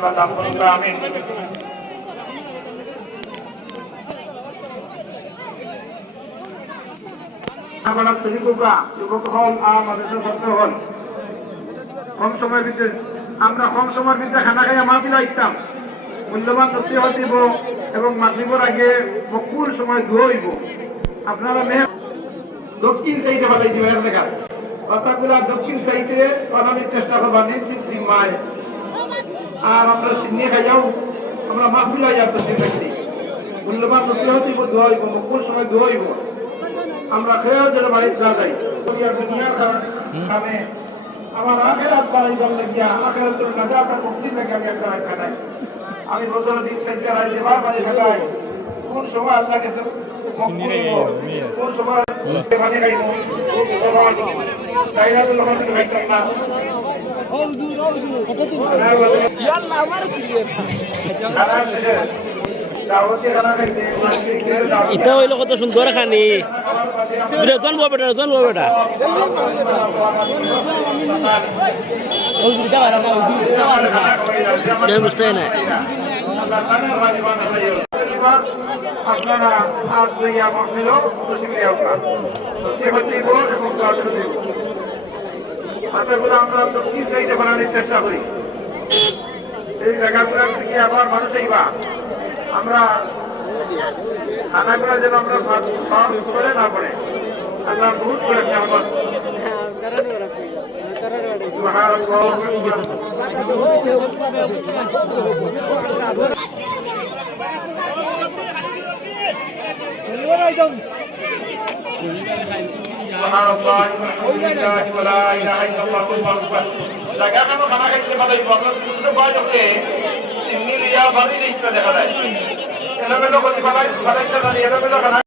করুন আমিন। আমরা কম সময়ের ভিতরে খানা খাই আমার পিলা ইতাম মূল্যবান নসিহত দিব এবং মাগরিবর আগে বকুল সময় ধুইব আপনারা মেহ দক্ষিণ সাইডে বালাই দিবেন কথাগুলা দক্ষিণ সাইডে চেষ্টা করবা নিশ্চিত আর আমরা সিন্নি খাইয়াও আমরা মাহফিলা যাব সিন্নি মূল্যবান নসিহত দিব ধুইব বকুল সময় ধুইব আমরা খেয়েও যেন বাড়িতে না যাই। দুনিয়ার দুনিয়ার খানে আমার আখের হাত বাড়াই জল লাগিয়া আখের তোর কাজা আপনার মুক্তি থেকে আমি একটা রাখা নাই আমি বছর দিন সেটা রাই দেবা বাড়ি খাটাই কোন সময় আল্লাহ গেছে কোন সময় পানি খাইব? তাই না তো খাইতাম না ইটা হইল কত সুন্দর খানি জন্ম বেটা জন্ম বেটা। বুঝতে না আপনারা হাত ধুইয়া বসিল শুক্রিয়া এবং মাথাগুলো আমরা দক্ষিণ সাইডে বানানোর চেষ্টা করি। এই জায়গাগুলো থেকে আবার মানুষ আইবা আমরা খানাগুলো যেন আমরা করে না পড়ে, আল্লাহ বহুত করেছে আমার سبحان الله والحمد لله ولا اله الا الله والله اكبر জায়গা কেন খানা খাইতে পারাই আপনার ছোট বয়স হতে সিন্নি লিয়া বাড়ি দেখতে দেখা যায় এলোমেলো করে ফেলাই ফেলাইতে এলোমেলো খানা